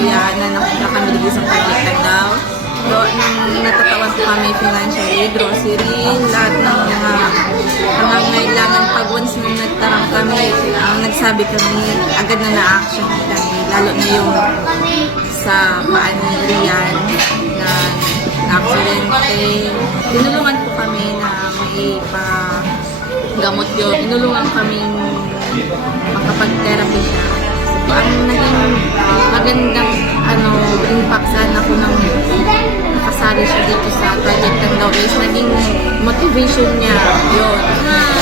Ayan, na nakamiligis ang pagkita daw. So, mm, natatawan po kami financially, grocery, lahat ng mga pangangailangan pag once nung nagtarang kami, ang nagsabi kami, agad na na-action kami, eh. lalo na yung sa paan ni Rian na accident. Eh, tinulungan po kami na may pa gamot yun. Inulungan kami makapag-therapy siya. So, ang naging magandang impact sana ako nang nakasali siya dito sa Project Tandao is naging motivation niya yun.